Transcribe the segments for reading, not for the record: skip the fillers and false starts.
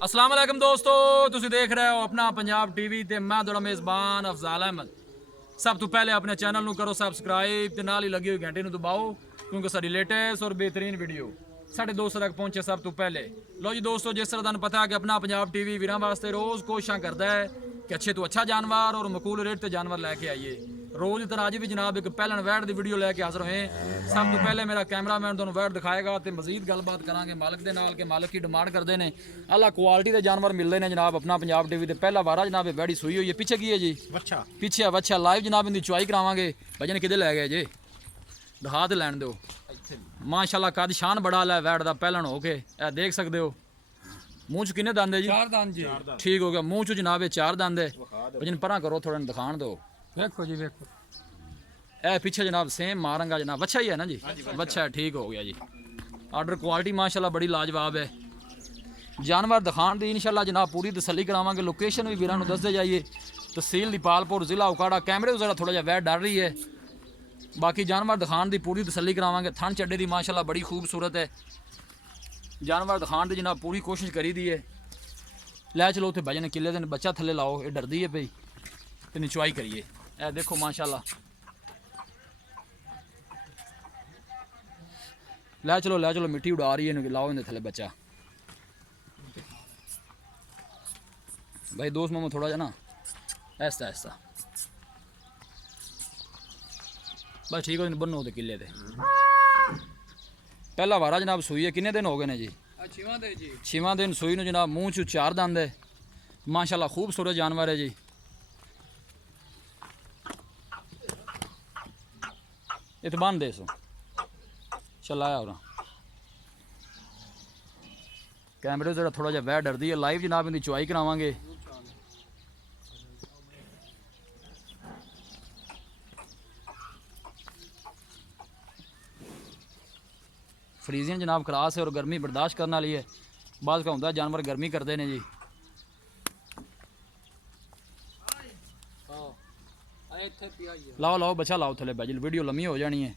अस्सलाम वालेकुम दोस्तों, तुसी देख रहे हो अपना पंजाब टीवी ते मैं तुहाडा मेज़बान अफजाल अहमद। सब तो पहले अपने चैनल ਨੂੰ करो सबसक्राइब ਤੇ ਨਾਲ ਹੀ ਲੱਗੀ ਹੋਈ ਘੰਟੀ ਨੂੰ ਦਬਾਓ ਕਿਉਂਕਿ ਸਾਡੀ ਲੇਟੈਸਟ ਔਰ ਬਿਹਤਰੀਨ ਵੀਡੀਓ ਸਾਡੇ ਦੋਸਤਾਂ ਤੱਕ ਪਹੁੰਚੇ ਸਭ ਤੋਂ ਪਹਿਲੇ। ਲੋ ਜੀ ਦੋਸਤੋ, ਜਿਸ ਤਰ੍ਹਾਂ ਤੁਹਾਨੂੰ ਪਤਾ ਹੈ ਕਿ ਆਪਣਾ ਪੰਜਾਬ ਟੀਵੀ ਵੀਰਾਂ ਵਾਸਤੇ ਰੋਜ਼ ਕੋਸ਼ਿਸ਼ਾਂ ਕਰਦਾ ਹੈ कि अच्छे तो अच्छा जानवर और मकूल रेट से जानवर लैके आइए। रोज़ तरह अज भी जनाब एक पहलन वैट की वीडियो लैके हाजिर होए। सब तो पहले मेरा कैमरामैन तुहानू वैट दिखाएगा तो मजीद गलबात करांगे मालिक के नाल के मालिक की डिमांड करते हैं अल्लाह क्वालिटी के जानवर मिलते हैं जनाब। अपना पंजाब टीवी ते पहला वारा जनाब वैड़ी सूई हुई है। पीछे की है जी? वच्छा। पीछे वच्छा लाइव जनाब इनकी चुआई करावांगे। भजन किदे लै गए जे दिखा तो लैन दो। माशाल्लाह कद शान बड़ा लै वैट का पहलन हो के देख सकते हो। मूँह च किन्ने दंद है जी? 4 दंद जी। ठीक हो गया। मूँह च जनाब 4 दंद है। भजन परा करो थोड़ा दिखाण दो। देखो जी देखो ए पीछे जनाब सेम मारंगा जनाब वच्छा ही है ना जी? वच्छा है। ठीक हो गया जी। आर्डर क्वालिटी माशाल्लाह बड़ी लाजवाब है। जानवर दिखाण दी इंशाल्लाह जनाब पूरी तसल्ली करावांगे। लोकेशन भी वीरां नूं दसदे जाइए। तहसील दीपालपुर जिला उकाड़ा। कैमरे जरा थोड़ा जिहा वैट डर रही है। बाकी जानवर दिखाण दी पूरी तसल्ली करावांगे। थन चड्डे दी माशाल्लाह बड़ी खूबसूरत है। जानवर दिखाण दी जनाब पूरी कोशिश करी दी है। लै चलो उत्थे भजन किले दिन बच्चा थले लाओ। ये डरदी है पई ते निचवाई करिए। ए देखो माशाल्लाह। लै चलो मिट्टी उड़ा रही है। लाओ इन्हें थले बच्चा। भाई दोस्त मोमो थोड़ा जा ना ऐसा ऐसा बस ठीक हो बनो तो किले ते। पहला वारा जनाब सूई है। किन्ने दिन हो गए ने जी? 6वां दिन सूई नूं जनाब। मूँह च 4 दंद है। माशाल्लाह खूबसूरत जानवर है जी। इत बन दे सो चल आया और कैमरे जरा थोड़ा जिहा वह डरदी है। लाइव जनाब इनकी चुआई करावांगे। फ्रीजियन जनाब क्रास है और गर्मी बर्दाश्त करने वाली है। बाद का होंदा जानवर गर्मी करते हैं जी। लाओ लाओ बच्चा लाओ थले बैजल वीडियो लम्मी हो जानी है।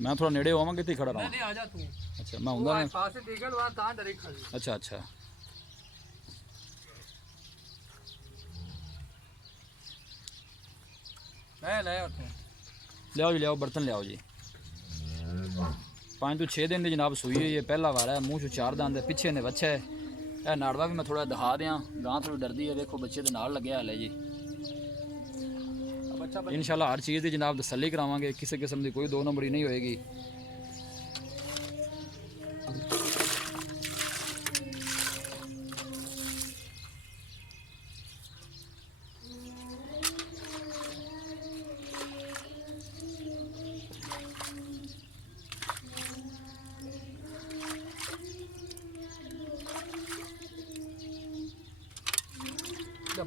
मैं थोड़ा नेड़े होवां कितनी खड़ा रहा? नहीं आ जा तू। अच्छा मैं हूंदा ना। पास से देखल वहां कहां डरे खड़ी। अच्छा अच्छा ले ले उठे लियाओ जी लियाओ बर्तन लियाओ जी। 5 तो 6 दिन की जनाब सूई हुई है। पहला वारा है। मूँह 4 दंद है। पिछे ने बच्चा है। यह नाड़वा भी मैं थोड़ा दिखा दें। गां थोड़ी डरदी है। देखो बच्चे के नाल लगे हाल है जी। इंशाल्लाह हर चीज़ की जनाब तसल्ली करावांगे। किसी किस्म की कोई दो नंबरी नहीं होएगी।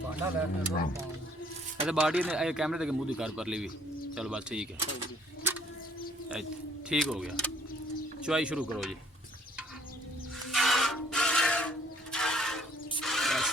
भांडा ले ऐसे बाटी ने कैमरे तक मुँह दिखा कर ली भी। चलो बस ठीक है। ठीक हो गया। चुआई शुरू करो जी। बस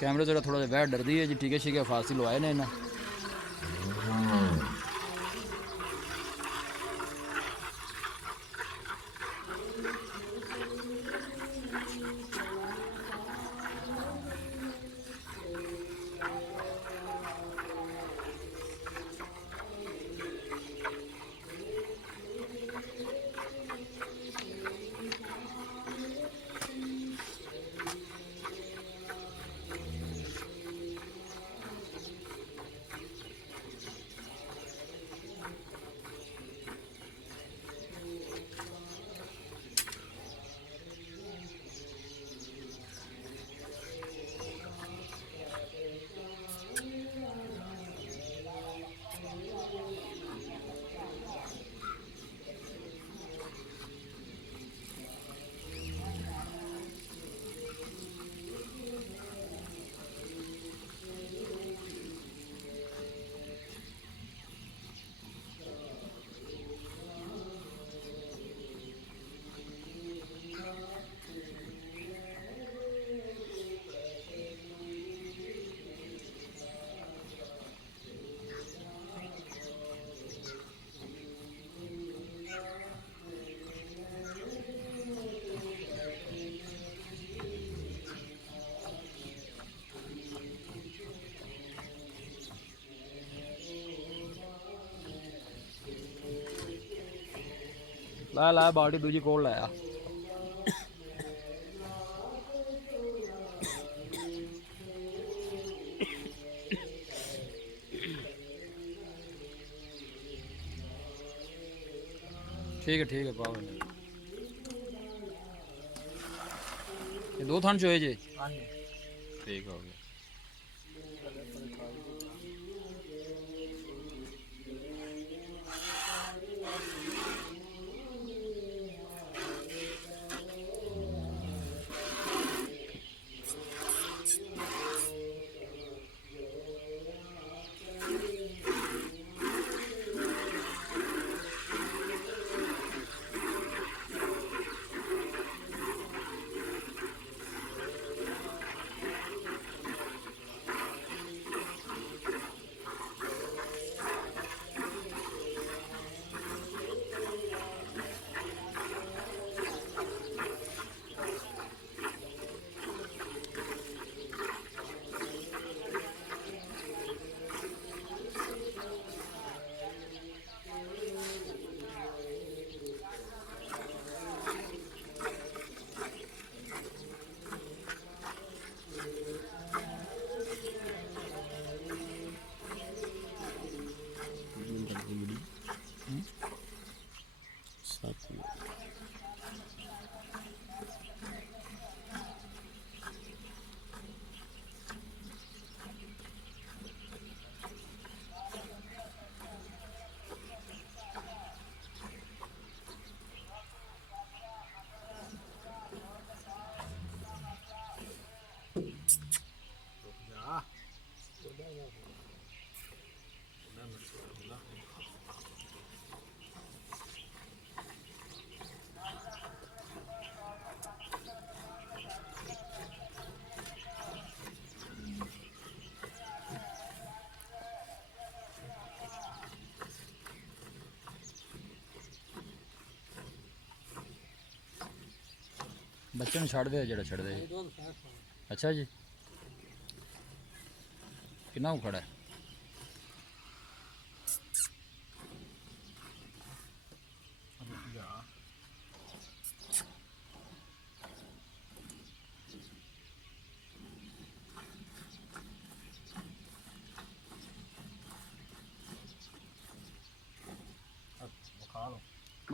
कैमरे जरा थोड़ा वह डरदी है जी। टीके शीके फांसी लवाए ने इन्हें। ला बाल्टी दूजी कोल लाया ठीक है पाओ ये 2 थान चोए जी हाँ जी ठीक हो गया बच्चे ਨੂੰ ਛੱਡ ਦੇ ਜਿਹੜਾ ਛੱਡਦੇ ਜੀ ਅੱਛਾ ਜੀ ਕਿੰਨਾ ਖੜਾ ਹੈ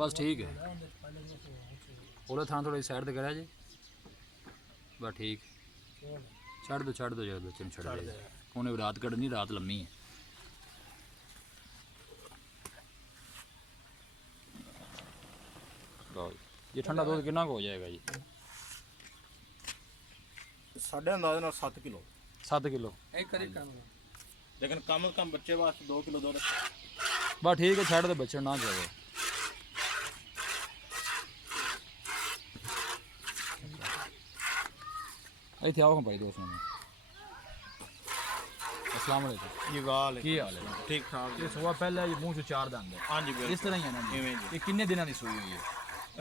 बस ठीक है ओले थान थोड़ी साइड ते करा जी बस ठीक छड़ दो जरा बच्चे छड़ दे उन्हें रात कढ़नी रात लम्मी है ये ठंडा दूध कितना हो जाएगा जी साढ़े अंदाजे नाल 7 किलो 7 किलो एक करीब काम लेकिन कम से कम बच्चे वास्ते 2 किलो दूध बस ठीक है छड़ दे बच्चे ना जाए इतने आओ भाई दोस्तों अस्सलाम वालेकुम जी वाल की हाल है ठीक ठाक ये सुबह पहले ये मुंह से 4 दंद है हाँ जी इस तरह ही है ना जी इवें जी ये कितने दिनों की सूई हुई है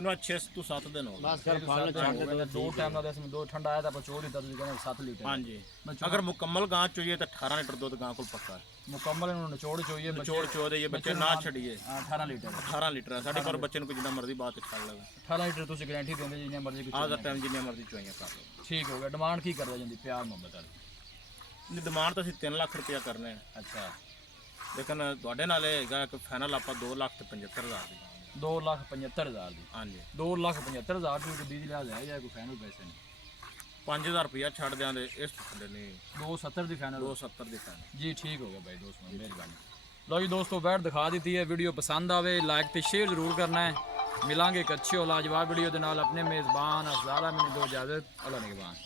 इन्हों 6 तो 7 दिन हो गए बस कर फाल छाड़ दे दो टाइम ना दस में दो ठंडा आया था पर चोरी था तो कहने 7 लीटर हाँ जी अगर मुकम्मल गां चाहिए तो 18 लीटर दूध गां को पक्का है मुकम्मल इन्होंने निचोड़ चाहिए निचोड़ चो दे ये बच्चे ना छड़िए 18 लीटर 18 लीटर है साढ़े कोल बच्चे को जितना मर्जी बात छड़ लगा 18 लीटर तुम गारंटी देंगे जिन्ने मर्जी की आज दा टाइम जिन्ने मर्जी चोइयां कर लो ठीक हो गया डिमांड की कर जाती प्यार मोहब्बत वाली डिमांड तो असं 3 लाख रुपया करने हैं अच्छा लेकिन ਤੁਹਾਡੇ ਨਾਲ ਹੈਗਾ ਇੱਕ ਫਾਈਨਲ ਆਪਾਂ 2,75,000 ਦੀ 2,75,000 ਦੀ ਹਾਂਜੀ 2,75,000 ਦੀ ਕੋਈ ਡੀਜ਼ਲ ਲਿਆ ਜਾਂ ਕੋਈ ਫਾਈਨਲ ਪੈਸੇ ਨਹੀਂ 5000 ਰੁਪਇਆ ਛੱਡ ਦਿਆਂਦੇ ਇਸ ਥੱਲੇ ਨਹੀਂ 270 ਦੀ ਫਾਈਨਲ 270 ਦੀ ਫਾਈਨਲ जी ठीक हो गया भाई दोस्तों मेहरबानी लो जी दोस्तों बैठ दिखा दी है वीडियो पसंद आवे लाइक तो शेयर जरूर करना है मिलांगे एक अच्छी और लाजवाब वीडियो के नाल अपने मेज़बान अफजाल मैंने दो इजाज़त अल्लाह निगहबान।